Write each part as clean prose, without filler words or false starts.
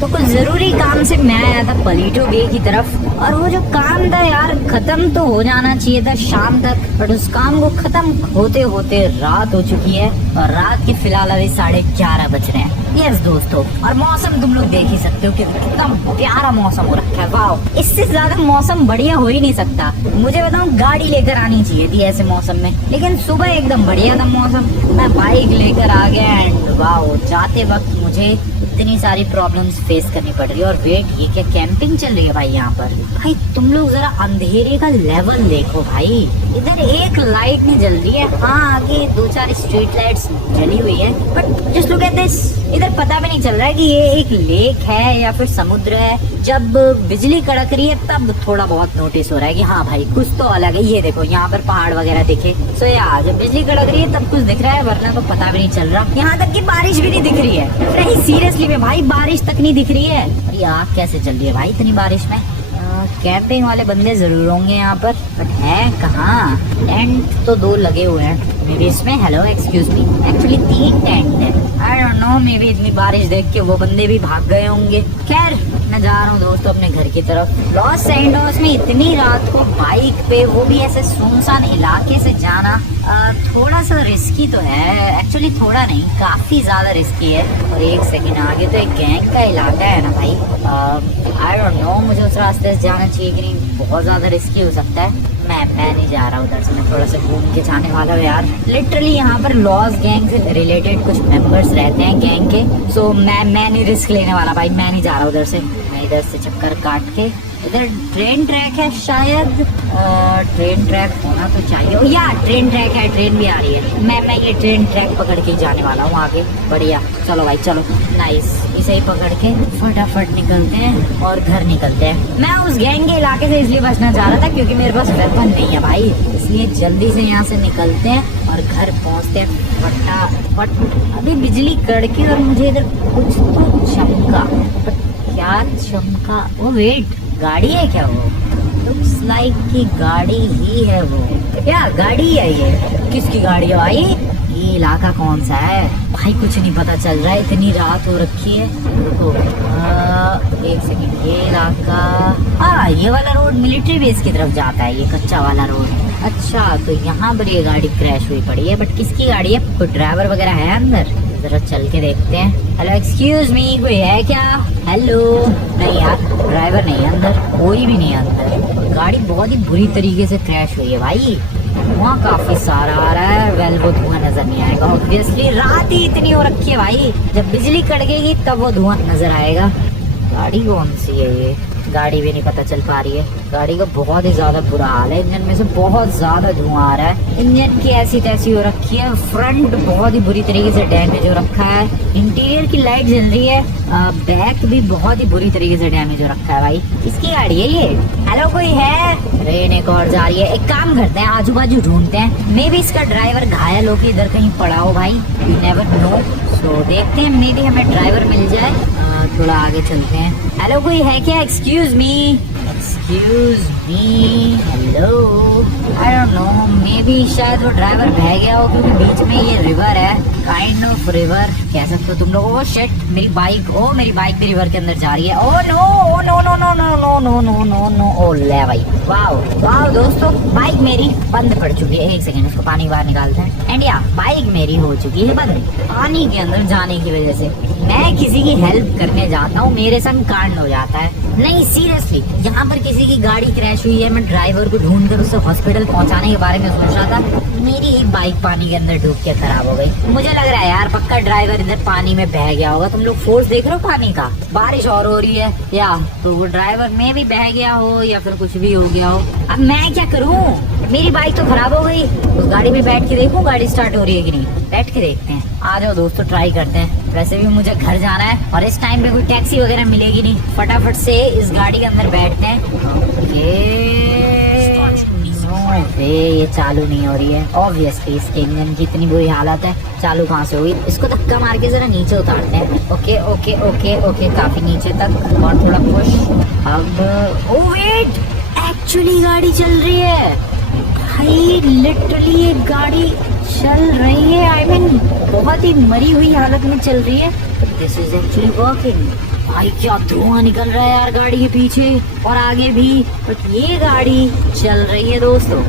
तो कुछ जरूरी काम से मैं आया था पलीटो बे की तरफ, और वो जो काम था यार खत्म तो हो जाना चाहिए था शाम तक, बट उस काम को खत्म होते होते रात हो चुकी है, और रात के फिलहाल अभी 11:30 बज रहे हैं। यस दोस्तों, और मौसम तुम लोग देख ही सकते हो कि कितना प्यारा मौसम हो रखा है। वाह, इससे ज्यादा मौसम बढ़िया हो ही नहीं सकता। मुझे बताऊं, गाड़ी लेकर आनी चाहिए थी ऐसे मौसम में, लेकिन सुबह एकदम बढ़िया था मौसम। मैं बाइक लेकर आ गया एंड वाह, जाते वक्त मुझे इतनी सारी प्रॉब्लम्स फेस करनी पड़ रही है। और वेट, ये क्या कैंपिंग चल रही है भाई यहाँ पर? भाई तुम लोग जरा अंधेरे का लेवल देखो भाई, इधर एक लाइट नहीं जल रही है। हाँ, आगे 2-4 स्ट्रीट लाइट्स जली हुई है, but just look at this, इधर पता भी नहीं चल रहा है कि ये एक लेक है या फिर समुद्र है। जब बिजली कड़क रही है तब थोड़ा बहुत नोटिस हो रहा है कि हाँ भाई कुछ तो अलग है। ये देखो यहाँ पर पहाड़ वगैरह दिखे। सो यार, जब बिजली कड़क रही है तब कुछ दिख रहा है, वरना तो पता भी नहीं चल रहा। यहाँ तक कि बारिश भी नहीं दिख रही है। नहीं सीरियसली में भाई, बारिश तक नहीं दिख रही है। अरे आग कैसे चल रही है भाई इतनी बारिश में? कैंपिंग वाले बंदे जरूर होंगे यहाँ पर, बट है कहाँ? टेंट तो 2 लगे हुए हैं मे बी इसमें। Hello excuse me, actually 3 tent है। I don't know, maybe इतनी बारिश देख के वो बंदे भी भाग गए होंगे। खैर, मैं जा रहा हूँ दोस्तों अपने घर की तरफ। लॉस एंजल्स में इतनी रात को बाइक पे, वो भी ऐसे सुनसान इलाके से जाना थोड़ा सा रिस्की तो है। एक्चुअली थोड़ा नहीं, काफी ज्यादा रिस्की है। और एक सेकंड, आगे तो एक गैंग का इलाका है ना भाई। आई डोंट नो, मुझे उस रास्ते से जाना चाहिए कि नहीं। बहुत ज्यादा रिस्की हो सकता है। मैं नहीं जा रहा उधर से, मैं थोड़ा सा घूम के जाने वाला हूँ यार। लिटरली यहाँ पर लॉस गैंग से रिलेटेड कुछ मेंबर्स रहते हैं गैंग के। सो मैं नहीं रिस्क लेने वाला भाई, मैं नहीं जा रहा उधर से। मैं इधर से चक्कर काट के, इधर ट्रेन ट्रैक है शायद। ट्रेन ट्रैक होना तो चाहिए। या ट्रेन ट्रैक है, ट्रेन भी आ रही है। मैं ये ट्रेन ट्रैक पकड़ के जाने वाला हूँ आगे। बढ़िया, चलो भाई चलो। नाइस, इसे ही पकड़ के फटाफट निकलते हैं और घर निकलते हैं। मैं उस गैंग के इलाके से इसलिए बचना चाह रहा था क्योंकि मेरे पास वेपन नहीं है भाई, इसलिए जल्दी से यहाँ से निकलते हैं और घर पहुँचते हैं फटाफट। अभी बिजली कड़की और मुझे इधर कुछ तो चमका, क्या चमका? ओ वेट, गाड़ी है क्या वो? लुक्स लाइक की गाड़ी ही है वो। क्या गाड़ी है ये? किसकी गाड़ी है भाई? ये इलाका कौन सा है भाई? कुछ नहीं पता चल रहा है, इतनी रात हो रखी है। रुको, एक सेकंड, ये इलाका, ये वाला रोड मिलिट्री बेस की तरफ जाता है, ये कच्चा वाला रोड। अच्छा, तो यहाँ पर ये गाड़ी क्रैश हुई पड़ी है, बट किसकी गाड़ी है? कोई ड्राइवर वगैरह है अंदर? जरा चल के देखते हैं। हेलो एक्सक्यूज मी, कोई है क्या? हेलो, नहीं यार, ड्राइवर नहीं है अंदर, कोई भी नहीं है अंदर। गाड़ी बहुत ही बुरी तरीके से क्रैश हुई है भाई। धुआं काफी सारा आ रहा है। वेल, वो धुआं नजर नहीं आएगा ऑब्वियसली, रात ही इतनी हो रखी है भाई। जब बिजली कड़केगी तब वो धुआं नजर आएगा। गाड़ी कौन सी है ये? गाड़ी भी नहीं पता चल पा रही है। गाड़ी का बहुत ही ज्यादा बुरा हाल है, इंजन में से बहुत ज्यादा धुआं आ रहा है। इंजन की ऐसी तैसी हो रखी है, फ्रंट बहुत ही बुरी तरीके से डैमेज हो रखा है, इंटीरियर की लाइट जल रही है, बैक भी बहुत ही बुरी तरीके से डैमेज हो रखा है भाई। किसकी गाड़ी है ये? हेलो, कोई है? ट्रेन एक और जा रही है। एक काम करते हैं, आजू बाजू ढूंढते हैं, मे बी इसका ड्राइवर घायल होकर इधर कहीं पड़ा हो भाई, यू नेवर नो। सो देखते हैं, मे बी हमें ड्राइवर मिल जाए। थोड़ा आगे चलते हैं। हेलो, कोई है क्या? Excuse me, excuse me, hello. I don't know, may be शायद वो ड्राइवर बह गया हो क्योंकि बीच में ये रिवर है, काइंड ऑफ रिवर कह सकते हो तुम लोग। ओ शिट, मेरी बाइक, ओ मेरी बाइक भी रिवर के अंदर जा रही है। Oh no, oh no no no no no no no no no. ओ ले भाई, वाओ वाओ दोस्तों, बाइक मेरी बंद पड़ चुकी है। एक सेकंड, उसको पानी बाहर निकालते हैं। एंड या, बाइक मेरी हो चुकी है बंद, पानी के अंदर जाने की वजह से। मैं किसी की हेल्प करने जाता हूँ, मेरे संग कांड हो जाता है। नहीं सीरियसली, यहाँ पर किसी की गाड़ी क्रैश हुई है, मैं ड्राइवर को ढूंढकर उसे हॉस्पिटल पहुँचाने के बारे में सोच रहा था, मेरी एक बाइक पानी के अंदर डूब के खराब हो गई। मुझे लग रहा है यार पक्का ड्राइवर इधर पानी में बह गया होगा। तुम लोग फोर्स देख रहे हो पानी का? बारिश और हो रही है, या तो वो ड्राइवर में भी बह गया हो या फिर कुछ भी हो गया हो। अब मैं क्या करूँ? मेरी बाइक तो खराब हो गई। उस गाड़ी में बैठ के देखूं गाड़ी स्टार्ट हो रही है कि नहीं। बैठ के देखते हैं। आ जाओ दोस्तों, ट्राई करते हैं। वैसे भी मुझे घर जाना है और इस टाइम पे कोई टैक्सी वगैरह मिलेगी नहीं। फटाफट से इस गाड़ी के अंदर बैठते हैं। ये चालू नहीं हो रही है ऑब्वियसली, इसके इंजन की इतनी बुरी हालत है, चालू कहाँ से हुई? इसको धक्का मार के जरा नीचे उतारते हैं। ओके ओके ओके ओके, काफी नीचे तक और थोड़ा पुश। अब ओ वेट, एक्चुअली गाड़ी चल रही है भाई, लिटरली ये गाड़ी चल रही है। आई मीन बहुत ही मरी हुई हालत में चल रही है। This is actually working. भाई क्या धुआं निकल रहा है यार गाड़ी के पीछे और आगे भी, बट ये गाड़ी चल रही है दोस्तों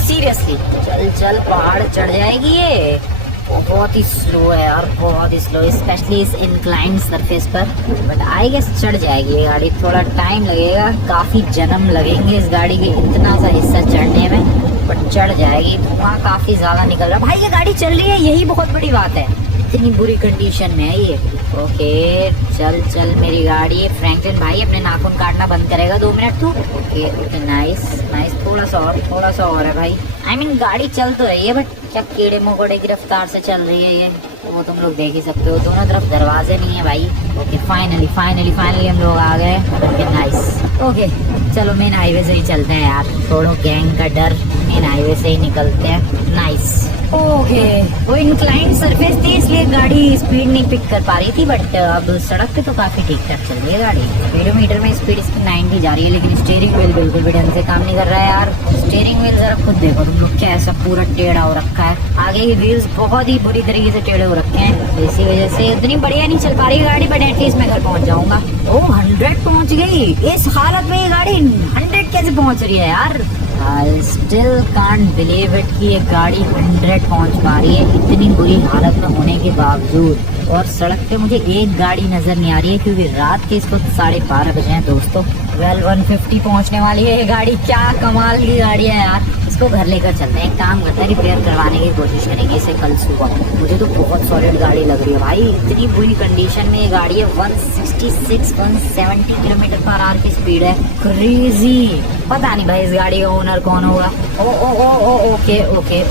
सीरियसली। चल चल पहाड़ चढ़ जाएगी ये। बहुत ही स्लो है यार, बहुत ही स्लो, स्पेशली इस इंक्लाइंड सरफेस पर, बट आई गेस चढ़ जाएगी ये गाड़ी। थोड़ा टाइम लगेगा, काफी जन्म लगेंगे इस गाड़ी के इतना सा हिस्सा चढ़ने में, बट चढ़ जाएगी। धुआं काफी ज्यादा निकल रहा है भाई, ये गाड़ी चल रही है, यही बहुत बड़ी बात है। इतनी बुरी कंडीशन में है ये। ओके चल चल मेरी गाड़ी। फ्रैंकलिन भाई अपने नाखून काटना बंद करेगा 2 मिनट तू। ओके ओके नाइस नाइस, थोड़ा सा और है भाई। आई मीन गाड़ी चल तो रही है, बट क्या कीड़े मकोड़े की रफ्तार से चल रही है ये, तो वो तुम लोग देख ही सकते हो। दोनों तरफ दरवाजे नहीं है भाई। ओके फाइनली हम लोग आ गए। Okay nice. ओके चलो मेन हाईवे से ही चलते हैं यार, छोड़ो गैंग का डर, मेन हाईवे से ही निकलते हैं। नाइस। ओके वो इंक्लाइंड सरफेस थी इसलिए गाड़ी स्पीड नहीं पिक कर पा रही थी, बट अब सड़क पे तो काफी ठीक ठाक चल रही है गाड़ी। स्पीडोमीटर में स्पीड इसकी 90 जा रही है, लेकिन स्टीयरिंग व्हील बिल्कुल भी ढंग से काम नहीं कर रहा है यार। स्टीयरिंग व्हील जरा खुद देखो तुम लोग, कैसा पूरा टेढ़ा हो रखा है। आगे के व्हील्स बहुत ही बुरी तरीके से टेढ़े हो रखे हैं, इसी वजह से इतनी बढ़िया नहीं चल पा रही है गाड़ी, बट एटलीस्ट मैं घर पहुंच जाऊंगा। ओह 100 पहुंच गई। इस हालत में ये गाड़ी 100 कैसे पहुंच रही है यार? I still can't believe it कि ये गाड़ी 100 पहुंच पा रही है इतनी बुरी हालत में होने के बावजूद। और सड़क पे मुझे एक गाड़ी नजर नहीं आ रही है, क्योंकि रात के इस वक्त 12:30 बजे हैं दोस्तों। 150 पहुंचने वाली है ये गाड़ी। क्या कमाल की गाड़ी है यार, इसको घर लेकर चलते हैं। एक काम करते हैं, रिपेयर करवाने की कोशिश करेंगे इसे कल सुबह। मुझे तो बहुत सॉलिड गाड़ी लग रही है भाई, इतनी बुरी कंडीशन में ये गाड़ी है। 170 किलोमीटर पर आवर की स्पीड है, क्रेजी। पता नहीं भाई इस गाड़ी का ओनर कौन होगा।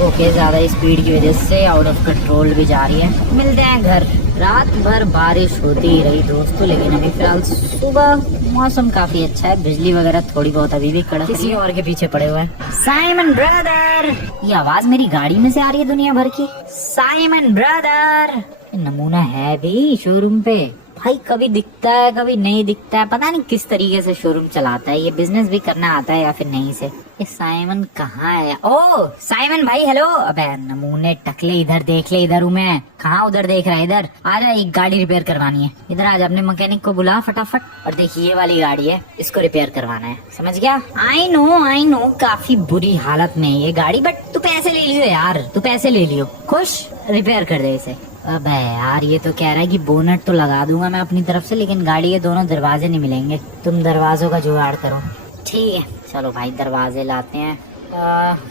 ओके ज्यादा स्पीड की वजह से आउट ऑफ कंट्रोल भी जा रही है। मिलते हैं घर। रात भर बारिश होती ही रही दोस्तों, लेकिन अभी फिलहाल सुबह मौसम काफी अच्छा है। बिजली वगैरह थोड़ी बहुत अभी भी कड़क, किसी और के पीछे पड़े हुए हैं। साइमन ब्रदर, ये आवाज मेरी गाड़ी में से आ रही है दुनिया भर की। साइमन ब्रदर, नमूना है भी शोरूम पे भाई, कभी दिखता है कभी नहीं दिखता है, पता नहीं किस तरीके से शोरूम चलाता है। ये बिजनेस भी करना आता है या फिर नहीं से। ये साइमन कहाँ है? ओ साइमन भाई हेलो। अबे नमूने टकले, इधर देख ले, इधर हूँ मैं। कहाँ उधर देख रहा है? इधर आ जा, एक गाड़ी रिपेयर करवानी है। इधर आज अपने मैकेनिक को बुला फटाफट। और देखिए ये वाली गाड़ी है, इसको रिपेयर करवाना है, समझ गया? आई नो काफी बुरी हालत में है ये गाड़ी, बट तू पैसे ले लियो यार, तू पैसे ले लियो, खुश, रिपेयर कर दे इसे। अबे यार ये तो कह रहा है कि बोनट तो लगा दूंगा मैं अपनी तरफ से, लेकिन गाड़ी के दोनों दरवाजे नहीं मिलेंगे, तुम दरवाजों का जुगाड़ करो। ठीक है चलो भाई दरवाजे लाते हैं।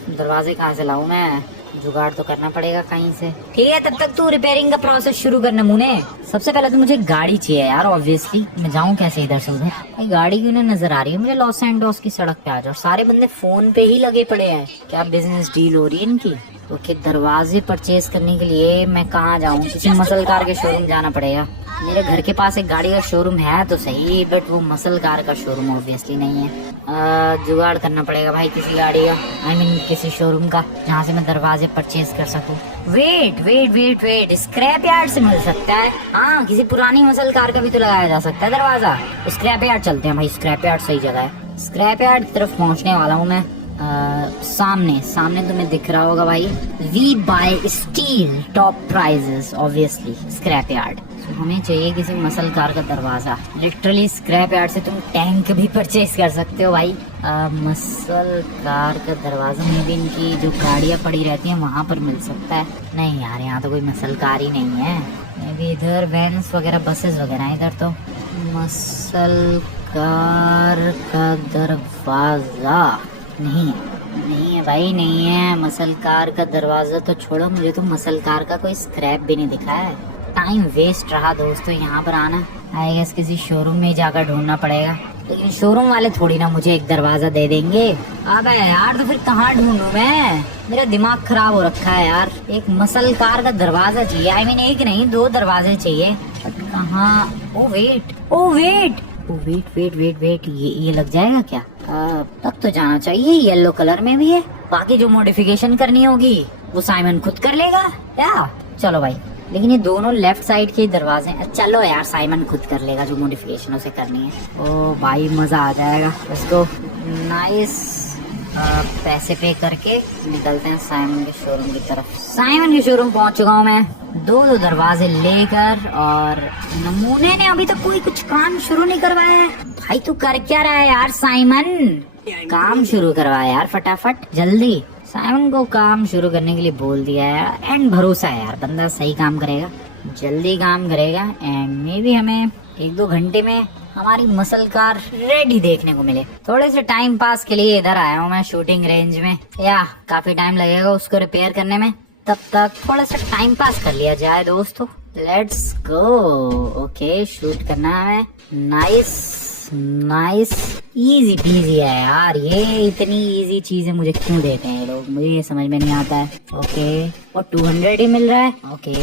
दरवाजे कहाँ से लाऊं मैं? जुगाड़ तो करना पड़ेगा कहीं से। ठीक है तब तक तू रिपेयरिंग का प्रोसेस शुरू कर नमूने। सबसे पहले तो मुझे गाड़ी चाहिए यार, ऑब्वियसली। मैं जाऊं कैसे इधर से उधर? भाई गाड़ी क्यों नहीं नजर आ रही है मुझे? लॉस एंडोस की सड़क पे आ जाओ। सारे बंदे फोन पे ही लगे पड़े हैं, क्या बिजनेस डील हो रही है इनकी? ओके दरवाजे परचेज करने के लिए मैं कहाँ जाऊँ? किसी मसल कार के शोरूम जाना पड़ेगा। मेरे घर के पास एक गाड़ी का शोरूम है तो सही, बट वो मसल कार का शोरूम ऑब्वियसली नहीं है। जुगाड़ करना पड़ेगा भाई किसी गाड़ी का, आई मीन किसी शोरूम का, जहाँ से मैं दरवाजे परचेज कर सकूँ। वेट स्क्रैप यार्ड से मिल सकता है। हाँ किसी पुरानी मसल कार का भी तो लगाया जा सकता है दरवाजा। स्क्रैप यार्ड चलते हैं भाई, स्क्रैप यार्ड सही जगह है। स्क्रैप यार्ड की तरफ पहुँचने वाला हूँ मैं। सामने तुम्हें दिख रहा होगा भाई, we buy steel top prices, obviously scrap yard. हमें चाहिए किसी मसल कार का दरवाजा। लिटरली स्क्रैप यार्ड से तुम टैंक भी परचेज कर सकते हो भाई। मसल कार का दरवाजा में भी इनकी जो गाड़ियाँ पड़ी रहती हैं वहाँ पर मिल सकता है। नहीं यार यहाँ तो कोई मसल कार ही नहीं है। मे भी इधर वैन्स वगैरह बसेस वगैरह है इधर तो। मसल कार का दरवाजा नहीं है भाई, नहीं है। मसल कार का दरवाजा तो छोड़ो, मुझे तो मसल कार का कोई स्क्रैप भी नहीं दिखा है। टाइम वेस्ट रहा दोस्तों यहाँ पर आना। आई गेस किसी शोरूम में जाकर ढूंढना पड़ेगा, लेकिन शोरूम वाले थोड़ी ना मुझे एक दरवाजा दे देंगे। अबे यार तो फिर कहाँ ढूंढूं मैं? मेरा दिमाग खराब हो रखा है यार। एक मसल कार का दरवाजा चाहिए, आई मीन एक नहीं 2 दरवाजे चाहिए, बट कहाँ? ओ वेट, ये लग जाएगा क्या? तब तो जाना चाहिए। येलो कलर में भी है। बाकी जो मॉडिफिकेशन करनी होगी वो साइमन खुद कर लेगा क्या? चलो भाई, लेकिन ये दोनों लेफ्ट साइड के दरवाजे हैं। चलो यार साइमन खुद कर लेगा जो मॉडिफिकेशन उसे करनी है। ओ भाई मजा आ जाएगा। Let's go. नाइस। पैसे पे करके निकलते हैं साइमन के शोरूम की तरफ। साइमन के शोरूम पहुंच चुका हूँ मैं, दो दरवाजे लेकर, और नमूने ने अभी तक कोई कुछ काम शुरू नहीं करवाया है। भाई तू कर क्या रहा है यार साइमन, काम शुरू करवा यार फटाफट जल्दी। साइमन को काम शुरू करने के लिए बोल दिया है एंड भरोसा है यार बंदा सही काम करेगा, जल्दी काम करेगा एंड मे बी हमें 1-2 घंटे में हमारी मसल कार रेडी देखने को मिले। थोड़े से टाइम पास के लिए इधर आया हूँ मैं शूटिंग रेंज में, या काफी टाइम लगेगा उसको रिपेयर करने में, तब तक थोड़ा सा टाइम पास कर लिया जाए दोस्तों। Let's go. ओके शूट करना है, नाइस नाइस, इजी पीजी है यार, ये इतनी इजी चीजें मुझे क्यों देते हैं ये लोग, मुझे ये समझ में नहीं आता है। ओके और 200 ही मिल रहा है। Okay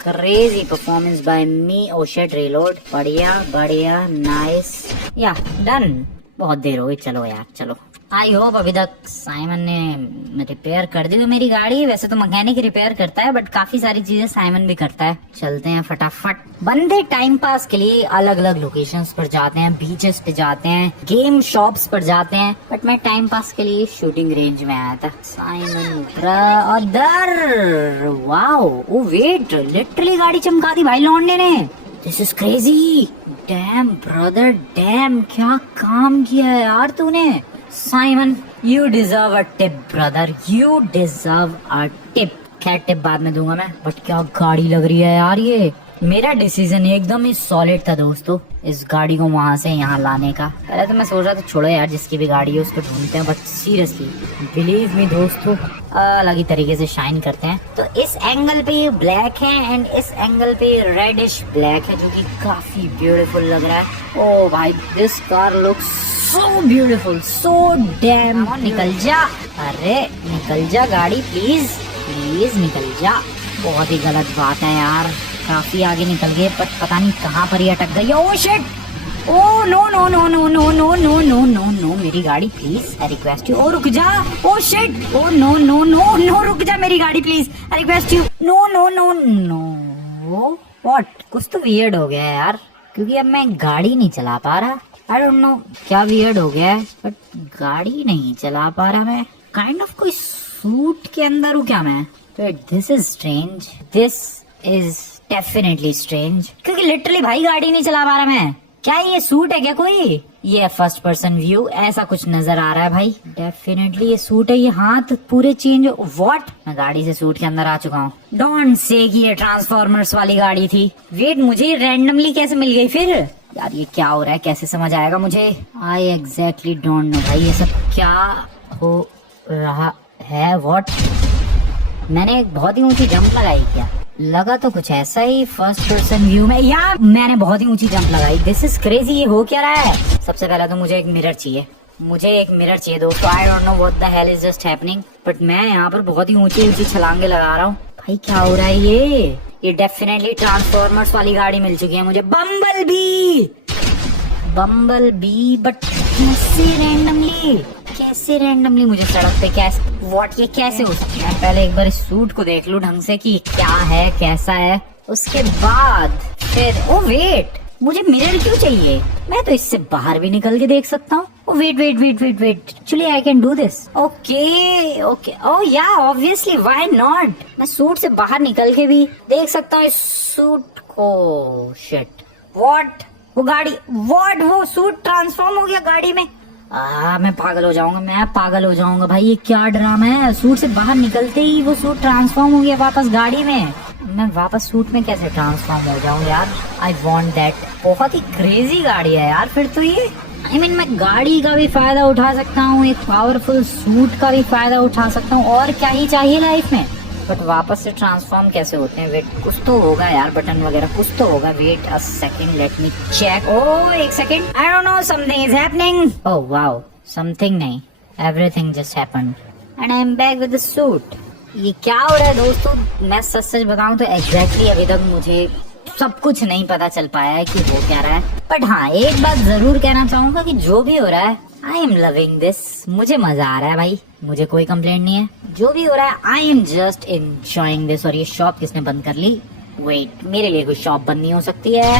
crazy performance by me, oh shit reload, बढ़िया बढ़िया नाइस, या डन। बहुत देर हो गई, चलो यार चलो। आई होप अभी तक साइमन ने रिपेयर कर दी तो मेरी गाड़ी, वैसे तो मैकेनिक रिपेयर करता है बट काफी सारी चीजें साइमन भी करता है। चलते हैं फटाफट। बंदे टाइम पास के लिए अलग अलग लोकेशंस पर जाते हैं, बीचेस पे जाते हैं, गेम शॉप्स पर जाते हैं, बट मैं टाइम पास के लिए शूटिंग रेंज में आया था। Simon brother, wow, oh wait, literally गाड़ी चमका दी भाई लौंडे ने। This is crazy, damn brother damn, क्या काम किया है यार तूने। Simon you deserve a tip brother, you deserve a tip. खैर टिप बाद में दूंगा मैं, बट क्या गाड़ी लग रही है यार ये। मेरा डिसीजन एकदम ही सॉलिड था दोस्तों इस गाड़ी को वहां से यहाँ लाने का। पहले तो मैं सोच रहा था छोड़ो यार जिसकी भी गाड़ी है उसको ढूंढते हैं, बट सीरियसली बिलीव मी दोस्तों अलग ही तरीके से शाइन करते हैं। तो इस एंगल पे ये ब्लैक है एंड इस एंगल पे रेडिश ब्लैक है, जो कि काफी ब्यूटीफुल लग रहा है। ओ भाई this car looks so beautiful, so damn। निकल जा, अरे निकल जा गाड़ी, प्लीज प्लीज निकल जा। बहुत ही गलत बात है यार, काफी आगे निकल गए पर पता नहीं कहाँ पर ही अटक गई। Oh shit, oh no no no no no no no no no no, मेरी गाड़ी please, I request you. Oh रुक जा, oh shit, oh no no no no, रुक जा मेरी गाड़ी please, I request you. No no no no, what, कुछ तो वियर्ड हो गया है यार, क्योंकि अब मैं गाड़ी नहीं चला पा रहा। I don't know क्या वियर्ड हो गया है, बट गाड़ी नहीं चला पा रहा मैं। काइंड ऑफ कोई सूट के अंदर हूँ क्या मैं। This is strange, this is definitely strange, क्योंकि लिटरली भाई गाड़ी नहीं चला पा रहा मैं। क्या ये सूट है क्या कोई, ये फर्स्ट पर्सन व्यू ऐसा कुछ नजर आ रहा है भाई। डेफिनेटली ये सूट है, ये हाथ पूरे चेंज। व्हाट, मैं गाड़ी से सूट के अंदर आ चुका हूँ। डोंट से कि ये ट्रांसफॉर्मर्स वाली गाड़ी थी। वेट, मुझे रैंडमली कैसे मिल गई फिर यार, ये क्या हो रहा है, कैसे समझ आएगा मुझे। आई एग्जैक्टली डोंट नो भाई ये सब क्या हो रहा है। व्हाट, मैंने एक बहुत ही ऊंची जंप लगाई क्या, लगा तो कुछ ऐसा ही फर्स्ट पर्सन व्यू में, या मैंने बहुत ही ऊंची जंप लगाई। दिस इज क्रेजी, ये हो क्या रहा है। सबसे पहले तो मुझे एक मिरर चाहिए, मुझे एक मिरर चाहिए दोस्तों। आई don't know what the hell is just happening, but मैं यहाँ पर बहुत ही ऊंची ऊंची छलांगे लगा रहा हूँ। भाई क्या हो रहा है ये डेफिनेटली ट्रांसफॉर्मर्स वाली गाड़ी मिल चुकी है मुझे। बम्बल बी, बट कैसे रैंडमली मुझे सड़क पे कैसे, व्हाट, ये कैसे हो सकता है। पहले एक बार इस सूट को देख लूं ढंग से कि क्या है कैसा है, उसके बाद फिर। ओ वेट, मुझे मिरर क्यों चाहिए, मैं तो इससे बाहर भी निकल के देख सकता हूँ। Wait actually I can do this. Okay, oh yeah obviously, why not. मैं सूट से बाहर निकल के भी देख सकता हूँ इस सूट को। शिट, व्हाट, वो गाड़ी, व्हाट, वो सूट ट्रांसफॉर्म हो गया गाड़ी में। मैं पागल हो जाऊंगा भाई, ये क्या ड्रामा है। सूट से बाहर निकलते ही वो सूट ट्रांसफॉर्म हो गया वापस गाड़ी में। मैं वापस सूट में कैसे ट्रांसफॉर्म हो जाऊं यार। I want that. बहुत ही क्रेजी गाड़ी है यार फिर तो ये। I mean, मैं गाड़ी का भी फायदा उठा सकता हूँ, एक पावरफुल सूट का भी फायदा उठा सकता हूँ, और क्या ही चाहिए लाइफ में। बट वापस से ट्रांसफॉर्म कैसे होते हैं। वेट, कुछ तो होगा यार, बटन वगैरह कुछ तो होगा। Wait a second, let me check. Oh एक second, I don't know, something is happening. Oh wow, something नहीं, everything just happened and I am back with the suit. ये क्या हो रहा है दोस्तों, मैं सच बताऊं तो एग्जैक्टली अभी तक मुझे सब कुछ नहीं पता चल पाया है कि हो क्या रहा है। बट हाँ, एक बात जरूर कहना चाहूंगा कि जो भी हो रहा है, आई एम लविंग दिस। मुझे मजा आ रहा है भाई, मुझे कोई कंप्लेंट नहीं है। जो भी हो रहा है, I am just enjoying this. और ये शॉप किसने बंद कर ली। वेट, मेरे लिए कोई शॉप बंद नहीं हो सकती है।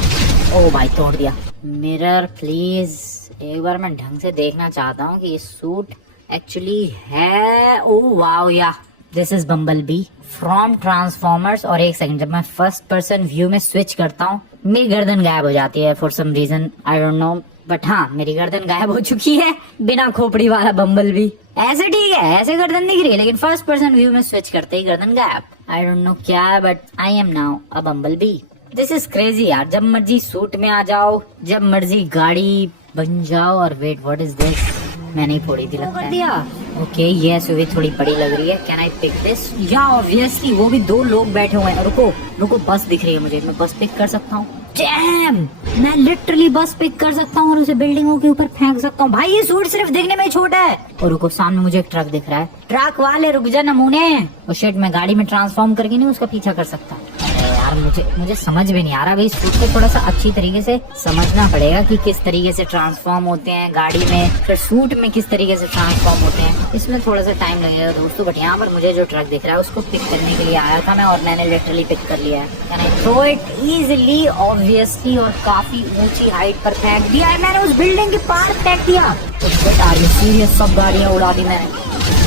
ओ भाई, तोड़ दिया। मिरर प्लीज, एक बार मैं ढंग से देखना चाहता हूँ कि ये सूट एक्चुअली है। Oh wow, yeah this is Bumblebee from Transformers. और एक सेकंड, जब मैं फर्स्ट पर्सन व्यू में स्विच करता हूँ मेरी गर्दन गायब हो जाती है for some reason, I don't know, but हाँ मेरी गर्दन गायब हो चुकी है। बिना खोपड़ी वाला बम्बल बी। ऐसे ठीक है, ऐसे गर्दन दिख रही है, लेकिन फर्स्ट पर्सन व्यू में स्विच करते ही गर्दन गायब। आई डोंट नो क्या है, but I am now a bumble B. This is crazy यार। जब मर्जी सूट में आ जाओ, जब मर्जी गाड़ी बन जाओ। और वेट, व्हाट इज दिस? मैंने ही फोड़ी थी लगता है। ओके, ये एसयूवी थोड़ी बड़ी लग रही है। Can I pick this? Yeah obviously, वो भी 2 लोग बैठे हुए हैं। रुको रुको, बस दिख रही है मुझे, मैं बस पिक कर सकता हूँ। डैम, मैं लिटरली बस पिक कर सकता हूँ और उसे बिल्डिंगों के ऊपर फेंक सकता हूँ। भाई ये सूट सिर्फ दिखने में ही छोटा है। और रुको, सामने मुझे एक ट्रक दिख रहा है। ट्रक वाले रुक जा नमूने। और शिट, मैं गाड़ी में ट्रांसफॉर्म करके नहीं उसका पीछा कर सकता। यार मुझे समझ में नहीं आ रहा भाई। सूट को थोड़ा सा अच्छी तरीके से समझना पड़ेगा कि किस तरीके से ट्रांसफॉर्म होते हैं गाड़ी में, फिर सूट में किस तरीके से ट्रांसफॉर्म होते हैं। इसमें थोड़ा सा टाइम लगेगा दोस्तों। बट यहाँ पर मुझे जो ट्रक दिख रहा है उसको पिक करने के लिए आया था मैं, और मैंने लिटरली पिक कर लिया है। Can I throw it easily? Obviously, और काफी ऊंची हाइट पर फेंक दिया है मैंने। उस बिल्डिंग के पार फेंक दिया। सीरियस, सब गाड़ियाँ उड़ा दी मैंने।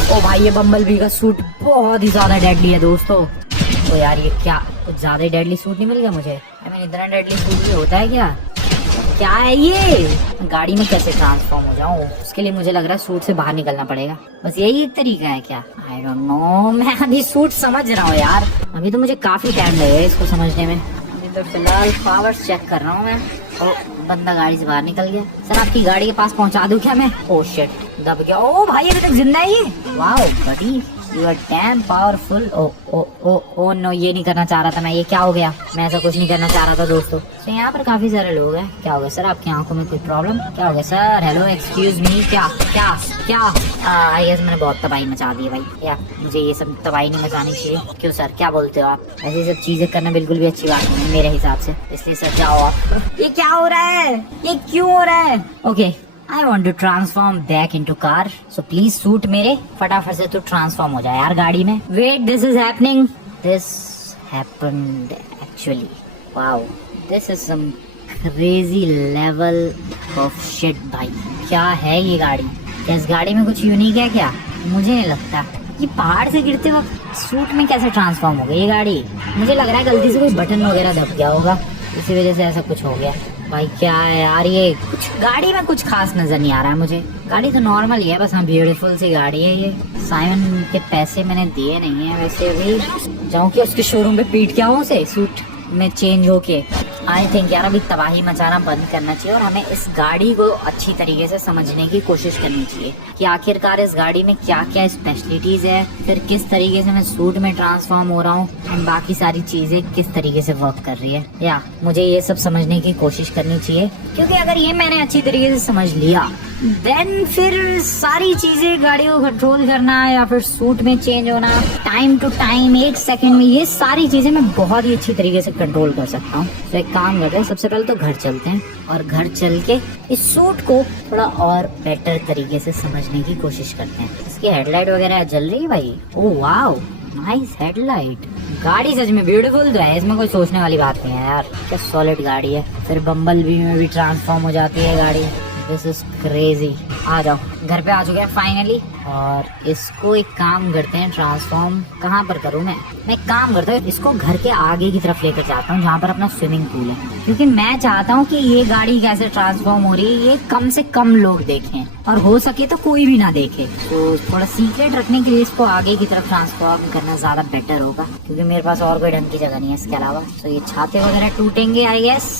ओ भाई, ये बम्बल बी का सूट बहुत ही ज्यादा डेडली है दोस्तों। तो यार ये क्या, कुछ ज्यादा ही डेडली सूट नहीं मिल गया मुझे? इतना डेडली सूट भी होता है क्या? क्या है ये? गाड़ी में कैसे ट्रांसफॉर्म हो जाऊं? उसके लिए मुझे लग रहा है सूट से बाहर निकलना पड़ेगा। बस यही एक तरीका है क्या? आई डोंट नो। मैं अभी सूट समझ रहा हूँ यार। अभी तो मुझे काफी टाइम लगेगा इसको समझने में। अभी तो फिलहाल पावर्स चेक कर रहा हूँ मैं। ओ, बंदा गाड़ी से बाहर निकल गया। सर आपकी गाड़ी के पास पहुँचा दूं क्या मैं? ओ शिट, दब गया। ओ भाई, अभी तक जिंदा है ये। Wow buddy, you are damn powerful. Oh oh oh oh no, ये नहीं करना चाह रहा था मैं। ये क्या हो गया? मैं ऐसा कुछ नहीं करना चाह रहा था दोस्तों। तो यहाँ पर काफी सारे लोग हैं। क्या हो गया सर? आपकी आंखों में कोई प्रॉब्लम? क्या हो गया सर? हेलो, एक्सक्यूज मी। क्या क्या क्या? आई गेस मैंने बहुत तबाही मचा दी है भाई। या मुझे ये सब तबाही नहीं मचानी चाहिए। क्यों सर, क्या बोलते हो आप? ऐसी सब चीजें करना बिल्कुल भी अच्छी बात नहीं है मेरे हिसाब से। इसलिए सर जाओ आप। ये क्या हो रहा है? ये क्यों हो रहा है? Okay, I want to transform back into car, so please suit मेरे फटाफट से तू ट्रांसफॉर्म हो जाए यार गाड़ी में। Wait, this is happening. This happened actually. Wow, this is some crazy level of shit भाई। क्या है ये गाड़ी? क्या इस गाड़ी में कुछ यूनिक है क्या? मुझे नहीं लगता। ये पहाड़ से गिरते वक्त सूट में कैसे ट्रांसफॉर्म हो गई ये गाड़ी? मुझे लग रहा है गलती से कोई बटन वगैरह दब गया होगा, इसी वजह से ऐसा कुछ हो गया। भाई क्या है यार, ये कुछ गाड़ी में कुछ खास नजर नहीं आ रहा है मुझे। गाड़ी तो नॉर्मल ही है बस। हाँ, ब्यूटीफुल सी गाड़ी है ये। साइमन के पैसे मैंने दिए नहीं है वैसे भी। जाऊँ कि उसके शोरूम पे पीट के आऊँ उसे सूट में चेंज होके। आई थिंक यार अभी तबाही मचाना बंद करना चाहिए और हमें इस गाड़ी को अच्छी तरीके से समझने की कोशिश करनी चाहिए कि आखिरकार इस गाड़ी में क्या क्या स्पेशलिटीज है, फिर किस तरीके से मैं सूट में ट्रांसफॉर्म हो रहा हूँ, बाकी सारी चीजें किस तरीके से वर्क कर रही है। या मुझे ये सब समझने की कोशिश करनी चाहिए, क्योंकि अगर ये मैंने अच्छी तरीके से समझ लिया देन फिर सारी चीजें, गाड़ी को कंट्रोल करना या फिर सूट में चेंज होना टाइम टू टाइम, 1 सेकंड में, ये सारी चीजें मैं बहुत ही अच्छी तरीके से कंट्रोल कर सकता हूँ। तो एक काम करते हैं, सबसे पहले तो घर चलते हैं और घर चल के इस सूट को थोड़ा और बेटर तरीके से समझने की कोशिश करते हैं। इसकी हेडलाइट वगैरह जल रही है भाई। Oh wow, nice headlight. गाड़ी सच में ब्यूटीफुल तो है, इसमें कोई सोचने वाली बात नहीं है यार। क्या सॉलिड गाड़ी है। फिर बम्बल बी में भी ट्रांसफॉर्म हो जाती है गाड़ी। This is crazy. आ जाओ, घर पे आ चुके हैं फाइनली और इसको एक काम करते हैं, ट्रांसफॉर्म कहाँ पर करूँ मैं एक काम करता हूँ, इसको घर के आगे की तरफ लेकर जाता हूँ जहाँ पर अपना स्विमिंग पूल है, क्योंकि मैं चाहता हूँ कि ये गाड़ी कैसे ट्रांसफॉर्म हो रही है ये कम से कम लोग देखें और हो सके तो कोई भी ना देखे। तो थोड़ा सीक्रेट रखने के लिए इसको आगे की तरफ ट्रांसफॉर्म करना ज्यादा बेटर होगा, क्योंकि मेरे पास और कोई ढंग की जगह नहीं है इसके अलावा। तो ये छाते वगैरह टूटेंगे आई गेस,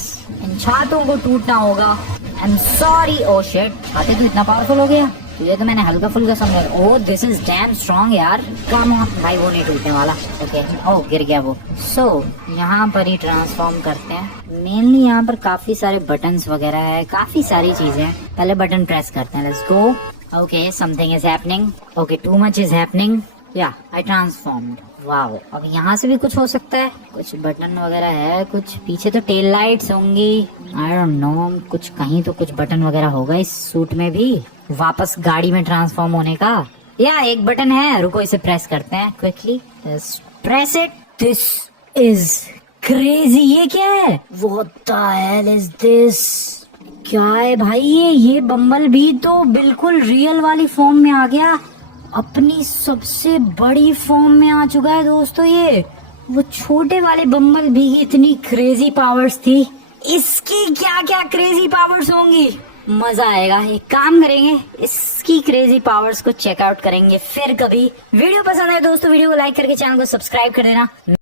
इन छातों को टूटना होगा। I am sorry. Oh shit, छाते तो इतना पावरफुल हो गया, तो ये तो मैंने हल्का फुल्का समझा। Oh this is damn strong यार। कम ऑन भाई, वो नहीं टूटने वाला। ओके, ओह गिर गया वो। सो यहाँ पर ही ट्रांसफॉर्म करते हैं। मेनली यहाँ पर काफी सारे बटन्स वगैरह है, काफी सारी चीजें हैं। पहले बटन प्रेस करते हैं। Let's go. Okay, something is happening. Okay, too much is happening. या आई ट्रांसफॉर्म्ड। वाओ, अब यहाँ से भी कुछ हो सकता है, कुछ बटन वगैरह है, कुछ पीछे तो टेल लाइट्स होंगी। आई डोंट नो, कुछ कहीं तो कुछ बटन वगैरह होगा इस सूट में भी वापस गाड़ी में ट्रांसफॉर्म होने का। या एक बटन है, रुको इसे प्रेस करते हैं quickly. Press it. This is crazy. ये क्या है? What the hell is this? क्या है भाई ये बम्बल भी तो बिल्कुल रियल वाली फॉर्म में आ गया, अपनी सबसे बड़ी फॉर्म में आ चुका है दोस्तों ये। वो छोटे वाले बम्बल भी की इतनी क्रेजी पावर्स थी, इसकी क्या क्या क्रेजी पावर्स होंगी, मजा आएगा। एक काम करेंगे, इसकी क्रेजी पावर्स को चेकआउट करेंगे फिर कभी। वीडियो पसंद आए दोस्तों वीडियो को लाइक करके चैनल को सब्सक्राइब कर देना।